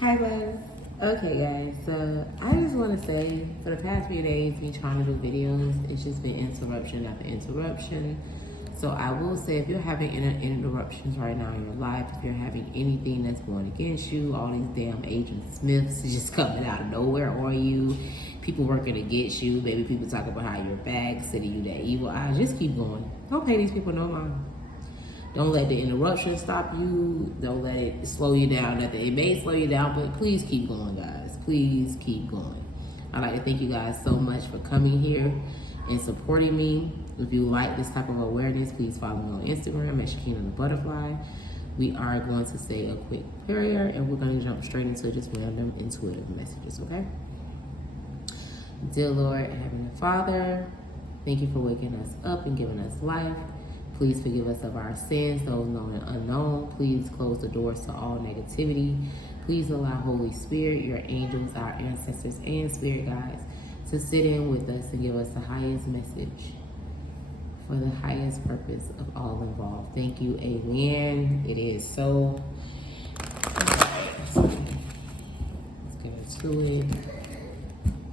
Hi, love. Okay, guys, so I just want to say for the past few days, me trying to do videos, it's just been interruption after interruption. So I will say, if you're having interruptions right now in your life, if you're having anything that's going against you, all these damn Agent Smiths just coming out of nowhere on you, people working against you, maybe people talking behind your back, sending you that evil eye, just keep going. Don't pay these people no mind. Don't let the interruption stop you. Don't let it slow you down. It may slow you down, but please keep going, guys. Please keep going. I'd like to thank you guys so much for coming here and supporting me. If you like this type of awareness, please follow me on Instagram at Shakina the Butterfly. We are going to say a quick prayer and we're going to jump straight into just random intuitive messages, okay? Dear Lord, Heavenly Father, thank you for waking us up and giving us life. Please forgive us of our sins, those known and unknown. Please close the doors to all negativity. Please allow Holy Spirit, your angels, our ancestors, and spirit guides to sit in with us and give us the highest message for the highest purpose of all involved. Thank you, amen. It is so. Let's get into it.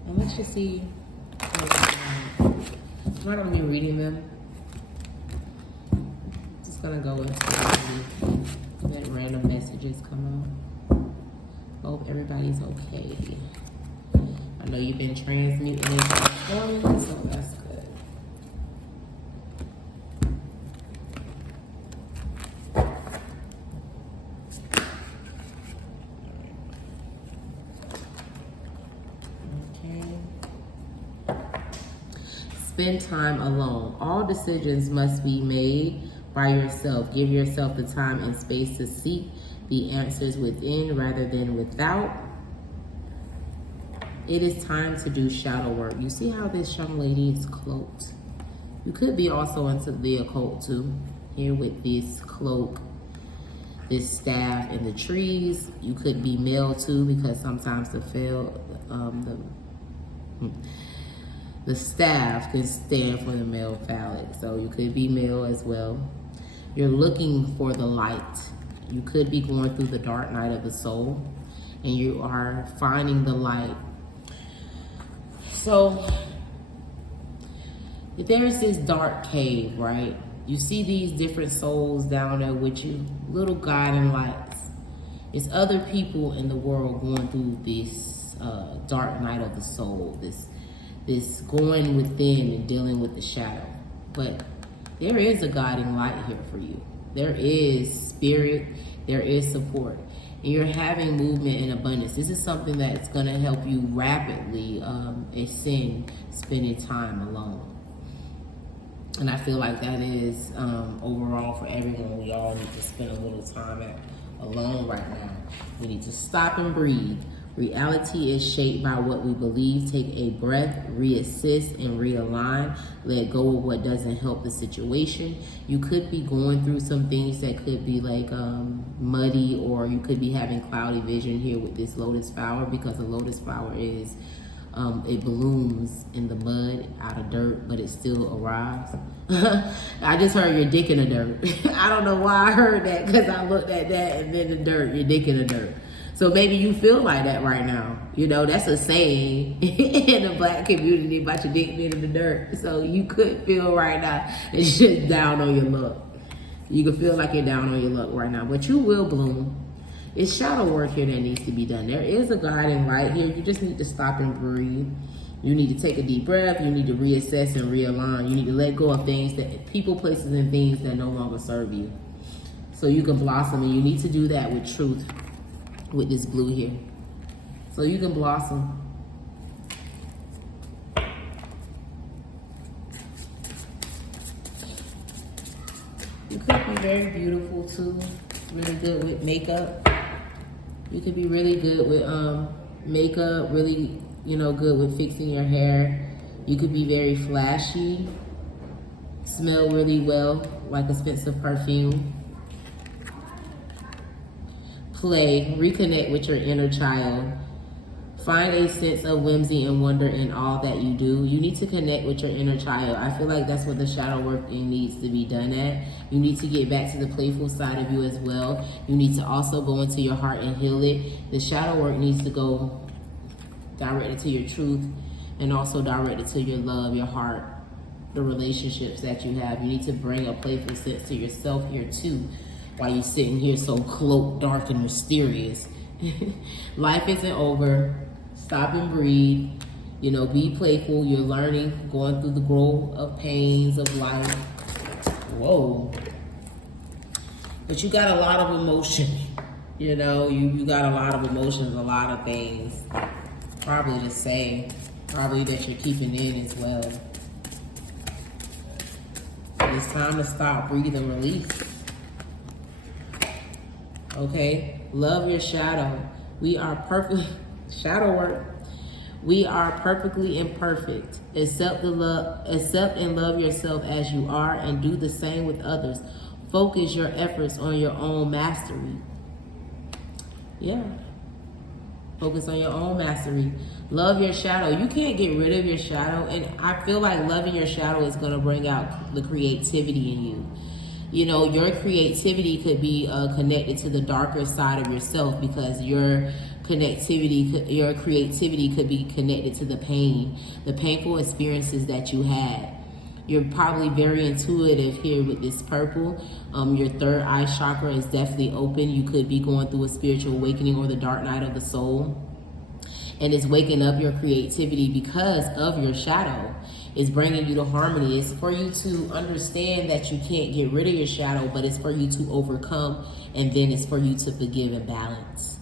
And let's just see. I'm not going to be reading them. Gonna go into let random messages come out. Hope everybody's okay. I know you've been transmuting it for me, so that's good. Okay. Spend time alone. All decisions must be made by yourself. Give yourself the time and space to seek the answers within rather than without. It is time to do shadow work. You see how this young lady is cloaked? You could be also into the occult too. Here with this cloak, this staff, and the trees. You could be male too, because sometimes the staff can stand for the male phallic. So you could be male as well. You're looking for the light. You could be going through the dark night of the soul and you are finding the light. So there's this dark cave, right? You see these different souls down there with you, little guiding lights. It's other people in the world going through this dark night of the soul, this going within and dealing with the shadow. But there is a guiding light here for you. There is spirit, there is support. And you're having movement in abundance. This is something that's gonna help you rapidly ascend spending time alone. And I feel like that is overall for everyone. We all need to spend a little time alone right now. We need to stop and breathe. Reality is shaped by what we believe. Take a breath, reassess, and realign. Let go of what doesn't help the situation. You could be going through some things that could be like muddy, or you could be having cloudy vision here with this lotus flower, because the lotus flower is, it blooms in the mud out of dirt, but it still arrives. I just heard your dick in the dirt. I don't know why I heard that, because I looked at that and then the dirt, your dick in the dirt. So maybe you feel like that right now. You know, that's a saying in the Black community about your dick being in the dirt. So you could feel right now it's just down on your luck. You could feel like you're down on your luck right now, but you will bloom. It's shadow work here that needs to be done. There is a guiding light here. You just need to stop and breathe. You need to take a deep breath. You need to reassess and realign. You need to let go of things that, people, places, and things that no longer serve you, so you can blossom. And you need to do that with truth. With this blue here, so you can blossom. You could be very beautiful too, really good with makeup. You could be really good with makeup, really, good with fixing your hair. You could be very flashy, smell really well, like expensive perfume. Play, reconnect with your inner child, Find a sense of whimsy and wonder in all that you do. You need to connect with your inner child. I feel like that's what the shadow work needs to be done at. You need to get back to the playful side of you as well. You need to also go into your heart and heal it. The shadow work needs to go directed to your truth and also directed to your love, your heart, the relationships that you have. You need to bring a playful sense to yourself here too, while you're sitting here so cloaked, dark, and mysterious. Life isn't over. Stop and breathe. You know, be playful. You're learning, going through the growth of pains of life. Whoa. But you got a lot of emotion. You know, you got a lot of emotions, a lot of things. Probably to say. Probably that you're keeping in as well. It's time to stop, breathe, and release. Okay? Love your shadow. We are perfect. Shadow work. We are perfectly imperfect. Accept and love yourself as you are and do the same with others. Focus your efforts on your own mastery. Yeah. Focus on your own mastery. Love your shadow. You can't get rid of your shadow. And I feel like loving your shadow is going to bring out the creativity in you. You know, your creativity could be connected to the darker side of yourself, because your creativity could be connected to the pain, the painful experiences that you had. You're probably very intuitive here with this purple. Your third eye chakra is definitely open. You could be going through a spiritual awakening or the dark night of the soul. And it's waking up your creativity because of your shadow. It's bringing you to harmony. It's for you to understand that you can't get rid of your shadow, but it's for you to overcome, and then it's for you to forgive and balance.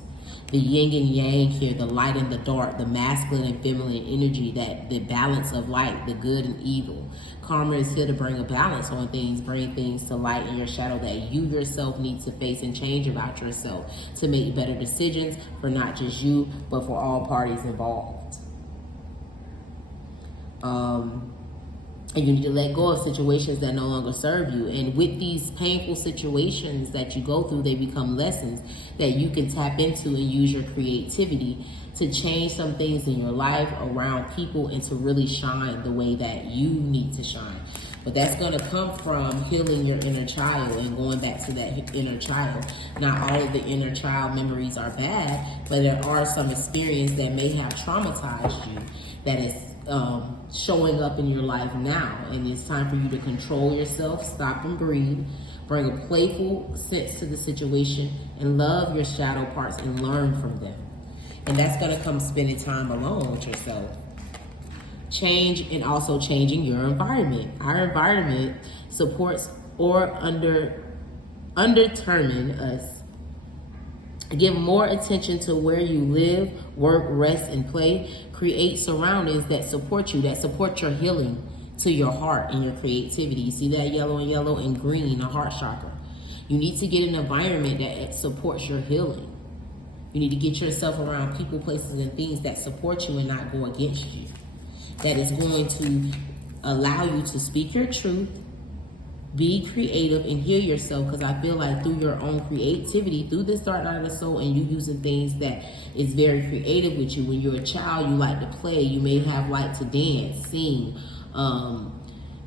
The yin and yang here, the light and the dark, the masculine and feminine energy, that the balance of light, the good and evil. Karma is here to bring a balance on things, bring things to light in your shadow that you yourself need to face and change about yourself to make better decisions for not just you, but for all parties involved. And you need to let go of situations that no longer serve you. And with these painful situations that you go through, they become lessons that you can tap into and use your creativity to change some things in your life, around people, and to really shine the way that you need to shine. But that's going to come from healing your inner child and going back to that inner child. Not all of the inner child memories are bad, but there are some experiences that may have traumatized you that is showing up in your life now. And it's time for you to control yourself, stop and breathe, bring a playful sense to the situation, and love your shadow parts and learn from them. And that's going to come spending time alone with yourself. Change, and also changing your environment. Our environment supports or underdetermine us. Give more attention to where you live, work, rest, and play. Create surroundings that support you, that support your healing to your heart and your creativity. You see that yellow and green, the heart chakra. You need to get an environment that supports your healing. You need to get yourself around people, places, and things that support you and not go against you. That is going to allow you to speak your truth, be creative, and heal yourself. Because I feel like through your own creativity, through this dark night of the soul, and you using things that is very creative with you. When you're a child, you like to play. You may have liked to dance, sing.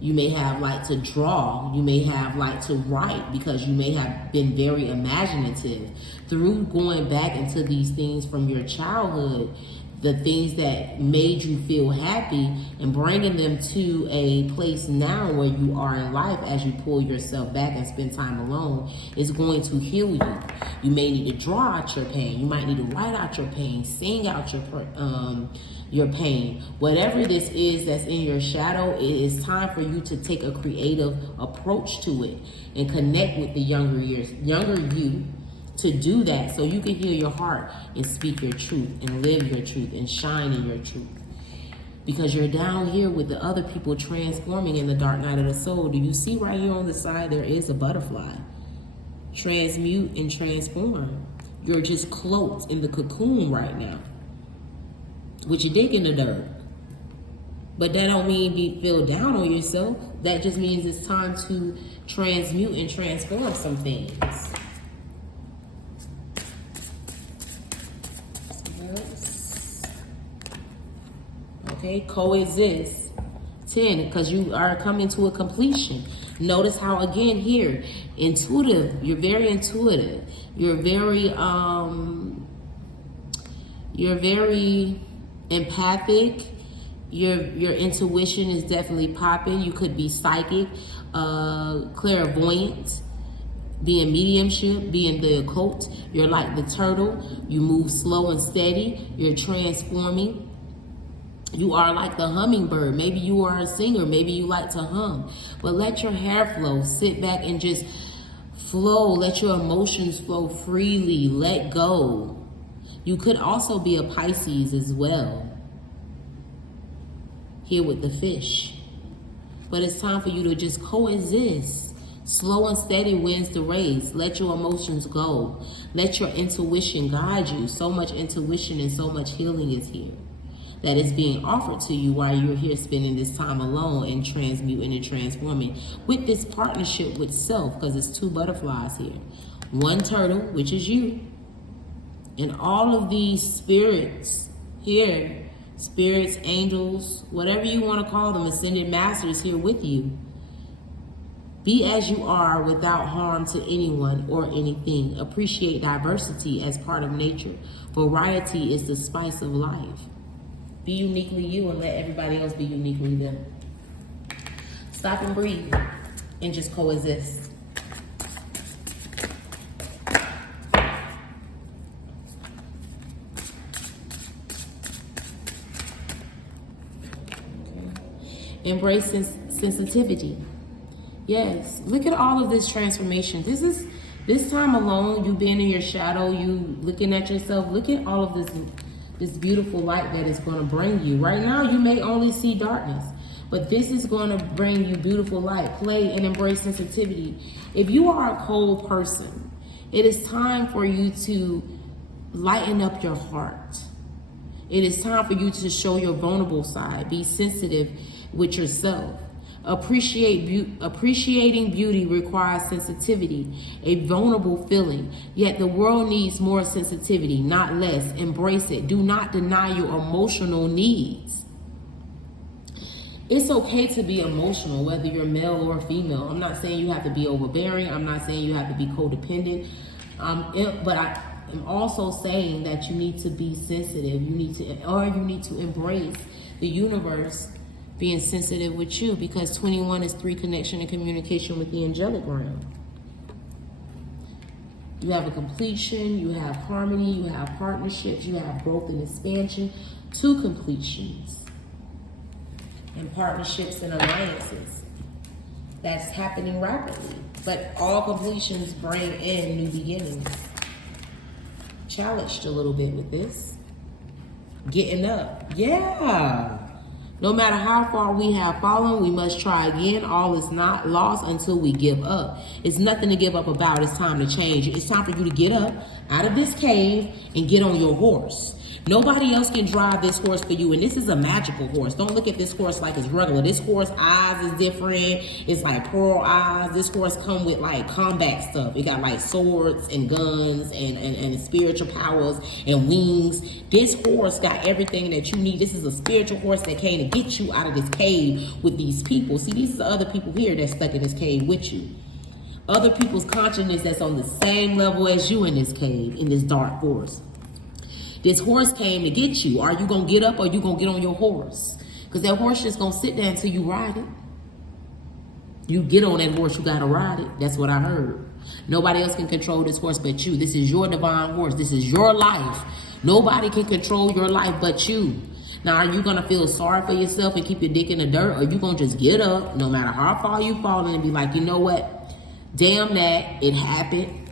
You may have liked to draw. You may have liked to write, because you may have been very imaginative. Through going back into these things from your childhood, the things that made you feel happy, and bringing them to a place now where you are in life as you pull yourself back and spend time alone, is going to heal you. You may need to draw out your pain. You might need to write out your pain, sing out your pain. Whatever this is that's in your shadow, it is time for you to take a creative approach to it and connect with the younger you, to do that so you can heal your heart and speak your truth and live your truth and shine in your truth. Because you're down here with the other people transforming in the dark night of the soul. Do you see right here on the side, there is a butterfly. Transmute and transform. You're just cloaked in the cocoon right now with your dick in the dirt. But that don't mean you feel down on yourself. That just means it's time to transmute and transform some things. Okay, coexist. 10, because you are coming to a completion. Notice how, again, here, intuitive. You're very intuitive. You're very empathic. Your intuition is definitely popping. You could be psychic, clairvoyant, being mediumship, being the occult. You're like the turtle. You move slow and steady. You're transforming. You are like the hummingbird. Maybe you are a singer. Maybe you like to hum. But let your hair flow. Sit back and just flow. Let your emotions flow freely. Let go. You could also be a Pisces as well. Here with the fish. But it's time for you to just coexist. Slow and steady wins the race. Let your emotions go. Let your intuition guide you. So much intuition and so much healing is here that is being offered to you while you're here spending this time alone and transmuting and transforming with this partnership with self, because it's 2 butterflies here. 1 turtle, which is you. And all of these spirits here, spirits, angels, whatever you want to call them, ascended masters here with you. Be as you are without harm to anyone or anything. Appreciate diversity as part of nature. Variety is the spice of life. Be uniquely you and let everybody else be uniquely them. Stop and breathe and just coexist. Embrace sensitivity. Yes, look at all of this transformation. This time alone, you being in your shadow, you looking at yourself. Look at all of this beautiful light that is going to bring you. Right now, you may only see darkness, but this is going to bring you beautiful light. Play and embrace sensitivity. If you are a cold person, it is time for you to lighten up your heart. It is time for you to show your vulnerable side. Be sensitive with yourself. Appreciating beauty requires sensitivity, a vulnerable feeling. Yet the world needs more sensitivity, not less. Embrace it. Do not deny your emotional needs. It's okay to be emotional, whether you're male or female. I'm not saying you have to be overbearing. I'm not saying you have to be codependent. But I am also saying that you need to be sensitive. You need to embrace the universe being sensitive with you, because 21 is 3 connection and communication with the angelic realm. You have a completion, you have harmony, you have partnerships, you have growth and expansion, 2 completions, and partnerships and alliances. That's happening rapidly, but all completions bring in new beginnings. Challenged a little bit with this. Getting up, yeah. No matter how far we have fallen, we must try again. All is not lost until we give up. It's nothing to give up about. It's time to change. It's time for you to get up out of this cave and get on your horse. Nobody else can drive this horse for you, and this is a magical horse. Don't look at this horse like it's regular. This horse eyes is different. It's like pearl eyes. This horse come with like combat stuff. It got like swords and guns and spiritual powers and wings. This horse got everything that you need. This is a spiritual horse that came to get you out of this cave with these people. See, these are other people here that's stuck in this cave with you. Other people's consciousness that's on the same level as you in this cave, in this dark forest. This horse came to get you. Are you going to get up or are you going to get on your horse? Because that horse just going to sit there until you ride it. You get on that horse, you got to ride it. That's what I heard. Nobody else can control this horse but you. This is your divine horse. This is your life. Nobody can control your life but you. Now, are you going to feel sorry for yourself and keep your dick in the dirt? Or are you going to just get up, no matter how far you fall, and be like, you know what? Damn that. It happened.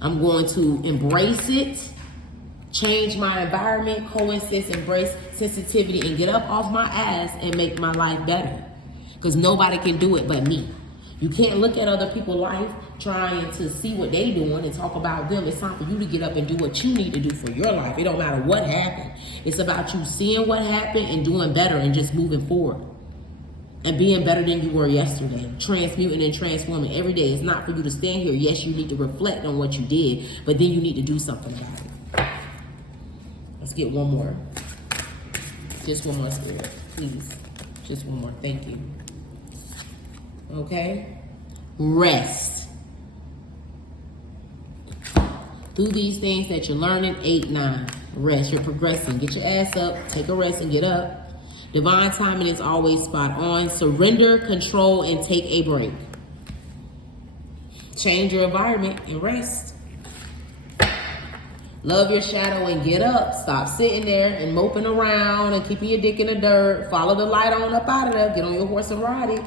I'm going to embrace it, change my environment, coexist, embrace sensitivity, and get up off my ass and make my life better. Because nobody can do it but me. You can't look at other people's life trying to see what they doing and talk about them. It's time for you to get up and do what you need to do for your life. It don't matter what happened. It's about you seeing what happened and doing better and just moving forward. And being better than you were yesterday. Transmuting and transforming every day. It's not for you to stand here. Yes, you need to reflect on what you did, but then you need to do something about it. Let's get one more. Just one more, Spirit, please. Just one more. Thank you. Okay? Rest. Through these things that you're learning, 8, 9. Rest. You're progressing. Get your ass up. Take a rest and get up. Divine timing is always spot on. Surrender, control, and take a break. Change your environment and rest. Love your shadow and get up. Stop sitting there and moping around and keeping your dick in the dirt. Follow the light on up out of there. Get on your horse and ride it.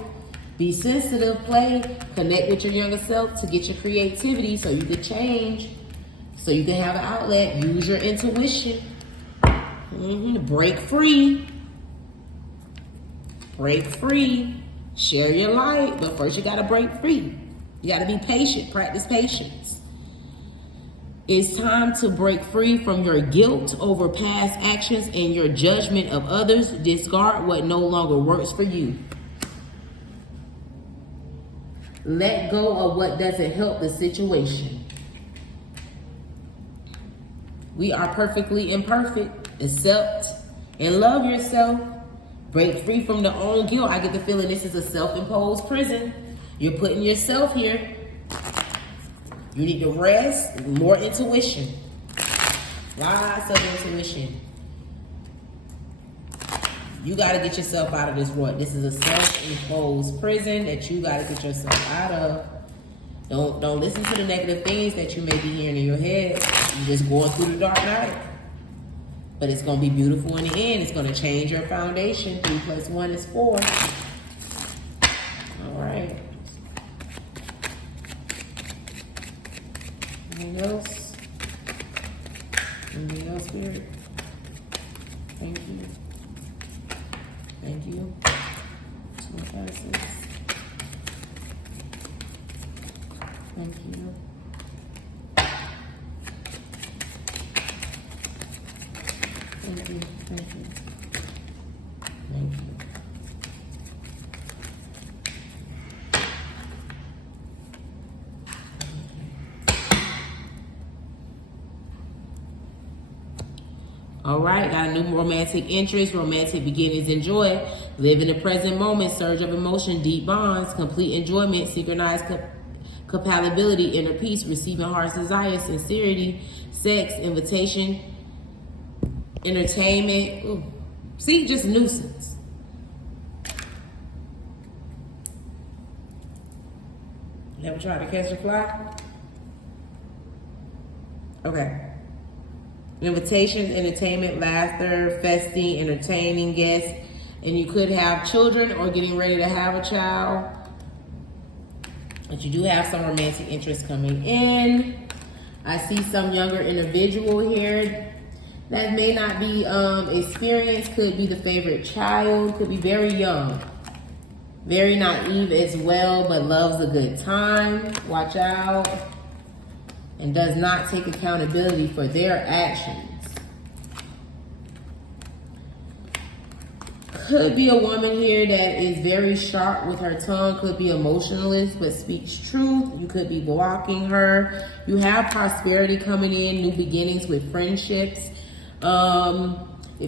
Be sensitive, play, connect with your younger self to get your creativity so you can change, so you can have an outlet. Use your intuition. Break free. Break free. Share your light, but first you gotta break free. You gotta be patient. Practice patience. It's time to break free from your guilt over past actions and your judgment of others. Discard what no longer works for you. Let go of what doesn't help the situation. We are perfectly imperfect. Accept and love yourself. Break free from the own guilt. I get the feeling this is a self-imposed prison. You're putting yourself here. You need to rest. More intuition. Lots of intuition. You got to get yourself out of this rut. This is a self-imposed prison that you got to get yourself out of. Don't listen to the negative things that you may be hearing in your head. You're just going through the dark night. But it's going to be beautiful in the end. It's going to change your foundation. 3 + 1 is 4. All right. Anything else? Anything else, Spirit? Thank you. Thank you. 2 passes. Thank you. Thank you. Thank you. Thank you. All right, got a new romantic interest, romantic beginnings and joy. Live in the present moment, surge of emotion, deep bonds, complete enjoyment, synchronized compatibility, inner peace, receiving heart's desire, sincerity, sex, invitation, entertainment. Ooh. See, just nuisance. Never tried to catch a fly? Okay. Invitations, entertainment, laughter, festing, entertaining guests. And you could have children or getting ready to have a child. But you do have some romantic interest coming in. I see some younger individual here that may not be experienced. Could be the favorite child. Could be very young. Very naive as well, but loves a good time. Watch out. And does not take accountability for their actions. Could be a woman here that is very sharp with her tongue. Could be emotionless but speaks truth. You could be blocking her. You have prosperity coming in, new beginnings with friendships.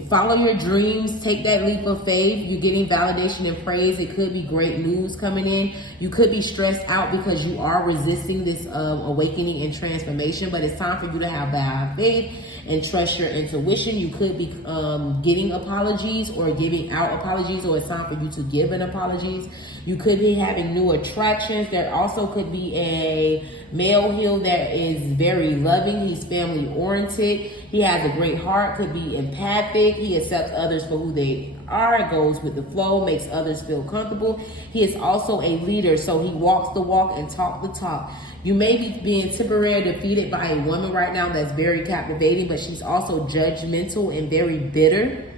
Follow your dreams. Take that leap of faith. You're getting validation and praise. It could be great news coming in. You could be stressed out because you are resisting this awakening and transformation. But it's time for you to have bad faith and trust your intuition. You could be getting apologies or giving out apologies, or it's time for you to give an apologies. You could be having new attractions. There also could be a male here that is very loving. He's family oriented. He has a great heart, could be empathic. He accepts others for who they are, goes with the flow, makes others feel comfortable. He is also a leader, so he walks the walk and talk the talk. You may be being temporarily defeated by a woman right now that's very captivating, but she's also judgmental and very bitter.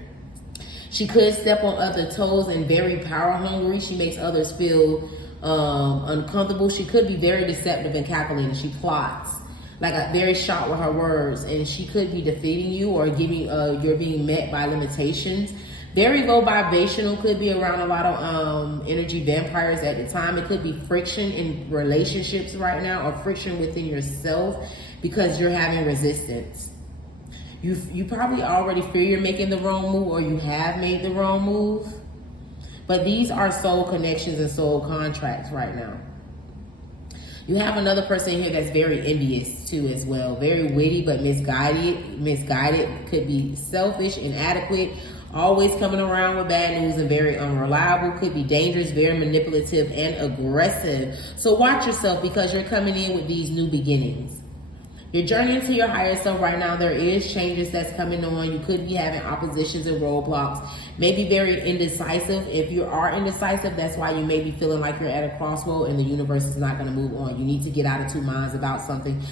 She could step on other toes and very power hungry. She makes others feel uncomfortable. She could be very deceptive and calculating. She plots, like a very sharp with her words, and she could be defeating you or giving you're being met by limitations. Very low vibrational, could be around a lot of energy vampires at the time. It could be friction in relationships right now, or friction within yourself because you're having resistance. You probably already fear you're making the wrong move, or you have made the wrong move. But these are soul connections and soul contracts right now. You have another person here that's very envious too as well. Very witty but misguided. Could be selfish, inadequate, always coming around with bad news, and very unreliable. Could be dangerous, very manipulative and aggressive. So watch yourself, because you're coming in with these new beginnings. You're journeying to your higher self right now. There is changes that's coming on. You could be having oppositions and roadblocks. Maybe very indecisive. If you are indecisive, that's why you may be feeling like you're at a crossroad and the universe is not going to move on. You need to get out of two minds about something,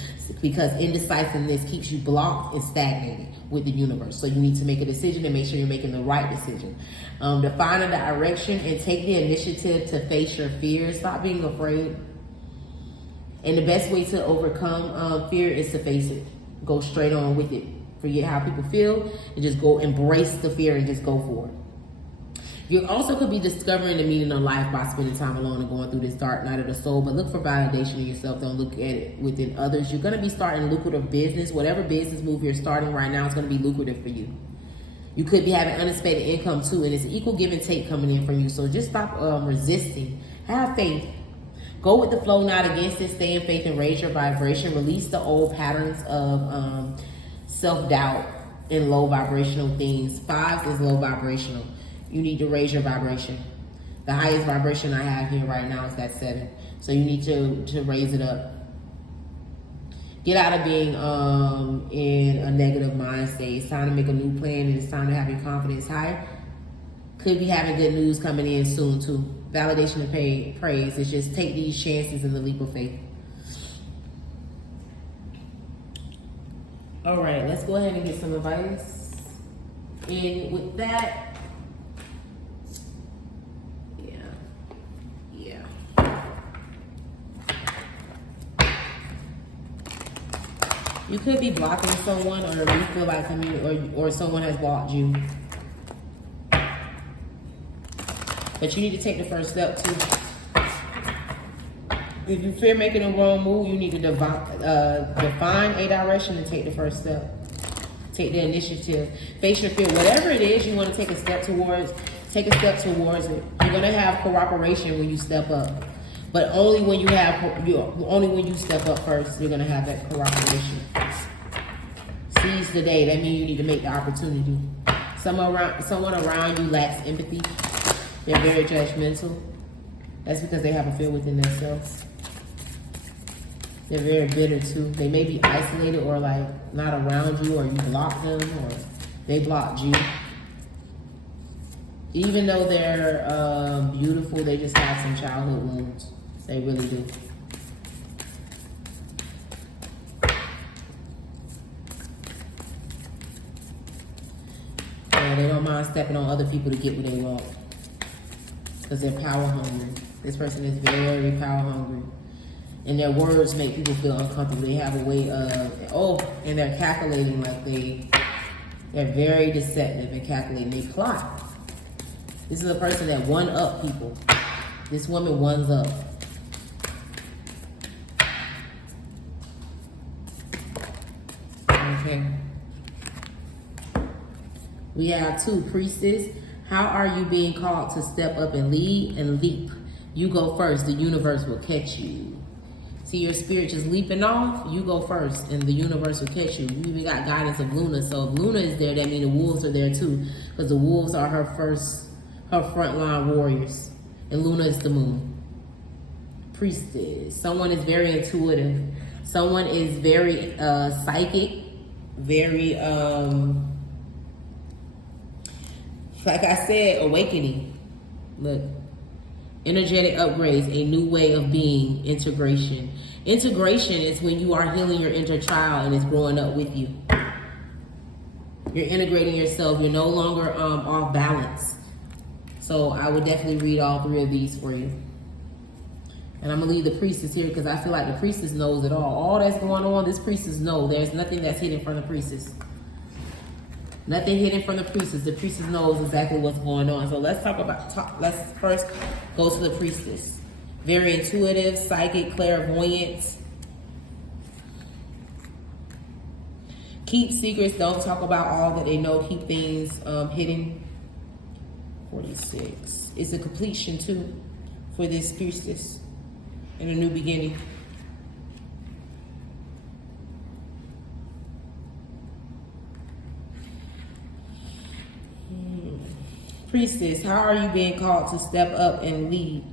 because indecisiveness keeps you blocked and stagnated with the universe. So you need to make a decision and make sure you're making the right decision. Define a direction and take the initiative to face your fears. Stop being afraid. And the best way to overcome fear is to face it. Go straight on with it. Forget how people feel and just go embrace the fear and just go for it. You also could be discovering the meaning of life by spending time alone and going through this dark night of the soul. But look for validation in yourself. Don't look at it within others. You're going to be starting lucrative business. Whatever business move you're starting right now is going to be lucrative for you. You could be having unexpected income too. And it's equal give and take coming in from you. So just stop resisting. Have faith. Go with the flow, not against it. Stay in faith and raise your vibration. Release the old patterns of self-doubt and low vibrational things. 5 is low vibrational. You need to raise your vibration. The highest vibration I have here right now is that 7. So you need to raise it up. Get out of being in a negative mind state. It's time to make a new plan, and it's time to have your confidence higher. Could be having good news coming in soon too. Validation and praise. It's just take these chances in the leap of faith. All right, let's go ahead and get some advice. And with that, yeah. You could be blocking someone, or you feel like or someone has blocked you. But you need to take the first step too. If you fear making a wrong move, you need to define a direction and take the first step. Take the initiative. Face your fear. Whatever it is you want to take a step towards, take a step towards it. You're gonna have cooperation when you step up, but only when you step up first, you're gonna have that cooperation. Seize the day. That means you need to make the opportunity. Someone around you lacks empathy. They're very judgmental. That's because they have a fear within themselves. They're very bitter too. They may be isolated or like not around you, or you block them, or they blocked you. Even though they're beautiful, they just have some childhood wounds. They really do. And they don't mind stepping on other people to get what they want, because they're power hungry. This person is very power hungry. And their words make people feel uncomfortable. They have a way of, and they're calculating, like they're very deceptive and calculating. They plot. This is a person that one-up people. This woman ones up. Okay. We have 2, priestess. How are you being called to step up and lead and leap? You go first, the universe will catch you. See your spirit just leaping off, you go first and the universe will catch you. You even got guidance of Luna. So if Luna is there, that means the wolves are there too, because the wolves are her frontline warriors. And Luna is the moon. Priestess. Someone is very intuitive. Someone is very psychic, very like I said, awakening. Look. Energetic upgrades, a new way of being, integration. Integration is when you are healing your inner child and it's growing up with you. You're integrating yourself. You're no longer off balance. So I would definitely read all 3 of these for you. And I'm going to leave the priestess here because I feel like the priestess knows it all. All that's going on, this priestess knows. There's nothing that's hidden from the priestess. Nothing hidden from the priestess. The priestess knows exactly what's going on. So let's let's first go to the priestess. Very intuitive, psychic, clairvoyant. Keep secrets. Don't talk about all that they know. Keep things hidden. 46. It's a completion too for this priestess and a new beginning. Priestess, how are you being called to step up and lead?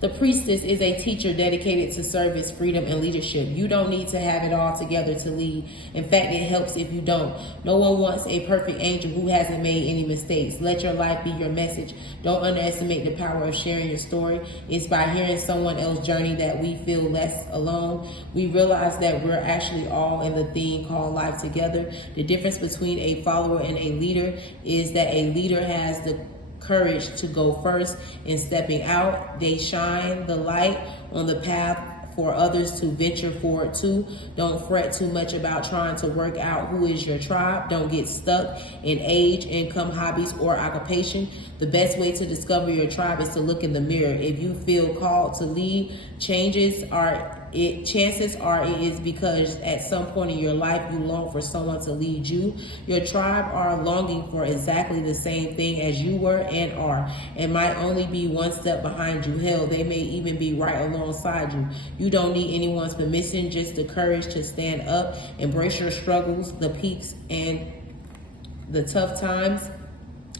The priestess is a teacher dedicated to service, freedom, and leadership. You don't need to have it all together to lead. In fact, it helps if you don't. No one wants a perfect angel who hasn't made any mistakes. Let your life be your message. Don't underestimate the power of sharing your story. It's by hearing someone else's journey that we feel less alone. We realize that we're actually all in the thing called life together. The difference between a follower and a leader is that a leader has the courage to go first in stepping out. They shine the light on the path for others to venture forward to. Don't fret too much about trying to work out who is your tribe. Don't get stuck in age, income, hobbies, or occupation. The best way to discover your tribe is to look in the mirror. If you feel called to lead, chances are it is because at some point in your life you long for someone to lead you. Your tribe are longing for exactly the same thing as you were and are, and might only be one step behind you. Hell, they may even be right alongside you. You don't need anyone's permission, just the courage to stand up, embrace your struggles, the peaks and the tough times.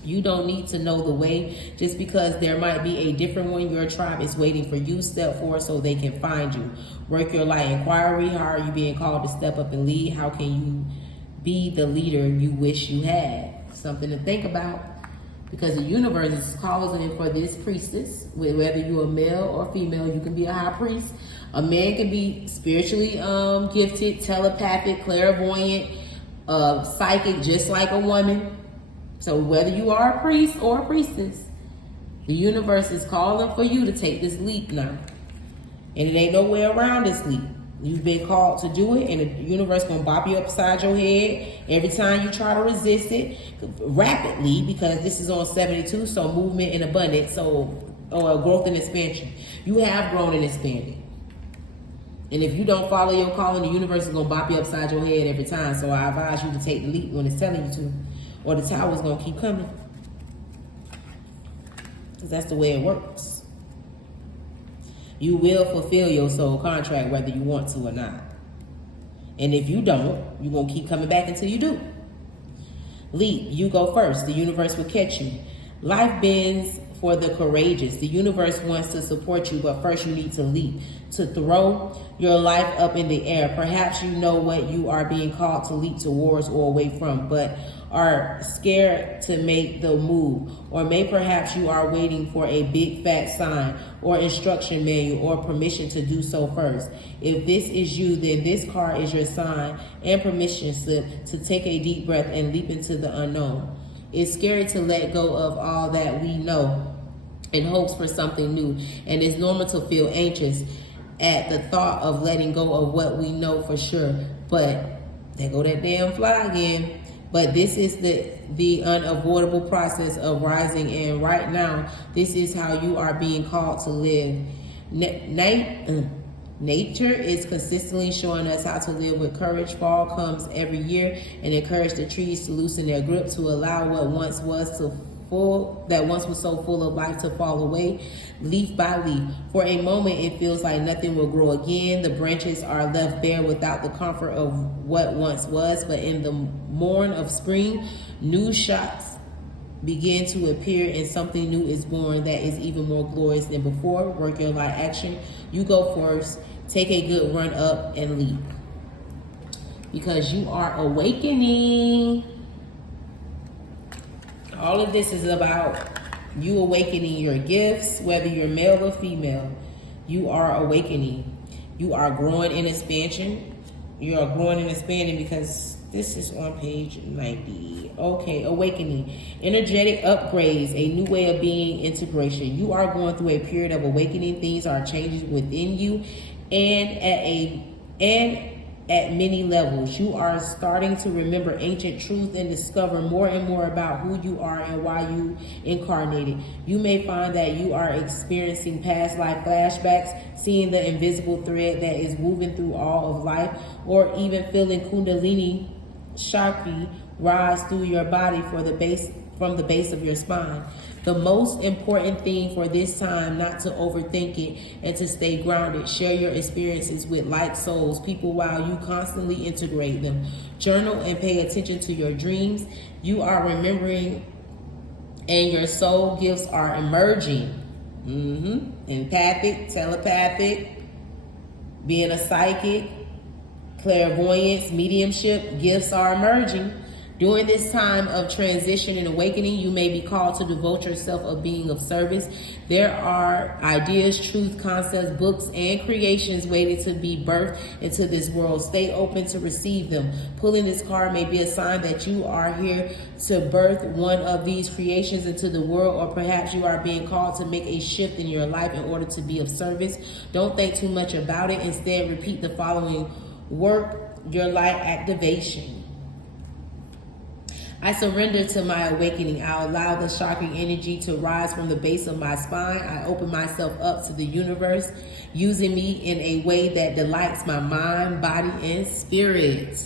You don't need to know the way. Just because there might be a different one, your tribe is waiting for you. Step forward so they can find you. Work your light inquiry. How are you being called to step up and lead? How can you be the leader you wish you had? Something to think about, because the universe is calling for this priestess. Whether you're a male or female, you can be a high priest. A man can be spiritually gifted, telepathic, clairvoyant, psychic, just like a woman. So whether you are a priest or a priestess, the universe is calling for you to take this leap now. And it ain't no way around this leap. You've been called to do it, and the universe gonna bop you upside your head every time you try to resist it rapidly, because this is on 72, so movement and abundance, or growth and expansion. You have grown and expanded. And if you don't follow your calling, the universe is gonna bop you upside your head every time. So I advise you to take the leap when it's telling you to, or the tower's gonna keep coming. Because that's the way it works. You will fulfill your soul contract whether you want to or not. And if you don't, you're gonna keep coming back until you do. Leap, you go first. The universe will catch you. Life bends for the courageous. The universe wants to support you, but first you need to leap, to throw your life up in the air. Perhaps you know what you are being called to leap towards or away from, but are scared to make the move. Or perhaps you are waiting for a big fat sign or instruction manual or permission to do so first. If this is you, then this card is your sign and permission slip to take a deep breath and leap into the unknown. It's scary to let go of all that we know in hopes for something new, and it's normal to feel anxious at the thought of letting go of what we know for sure. But there go that damn fly again. But this is the unavoidable process of rising, and right now, this is how you are being called to live. Nature is consistently showing us how to live with courage. Fall comes every year and encourage the trees to loosen their grip, to allow what once was so full of life to fall away, leaf by leaf. For a moment, it feels like nothing will grow again. The branches are left bare without the comfort of what once was. But in the morn of spring, new shots begin to appear, and something new is born that is even more glorious than before. Work your light action. You go first. Take a good run up and leap, because you are awakening. All of this is about you awakening your gifts, whether you're male or female. You are awakening. You are growing in expansion. You are growing and expanding, because this is on page 90. Okay, awakening. Energetic upgrades, a new way of being, integration. You are going through a period of awakening. Things are changing within you, and at many levels. You are starting to remember ancient truth and discover more and more about who you are and why you incarnated. You may find that you are experiencing past life flashbacks, seeing the invisible thread that is woven through all of life, or even feeling Kundalini Shakti rise through your body from the base of your spine. The most important thing for this time, not to overthink it and to stay grounded. Share your experiences with like souls, people, while you constantly integrate them. Journal and pay attention to your dreams. You are remembering and your soul gifts are emerging. Empathic, telepathic, being a psychic, clairvoyance, mediumship, gifts are emerging. During this time of transition and awakening, you may be called to devote yourself of being of service. There are ideas, truth, concepts, books, and creations waiting to be birthed into this world. Stay open to receive them. Pulling this card may be a sign that you are here to birth one of these creations into the world, or perhaps you are being called to make a shift in your life in order to be of service. Don't think too much about it. Instead, repeat the following. Work your light activation. I surrender to my awakening. I allow the shocking energy to rise from the base of my spine. I open myself up to the universe, using me in a way that delights my mind, body, and spirit.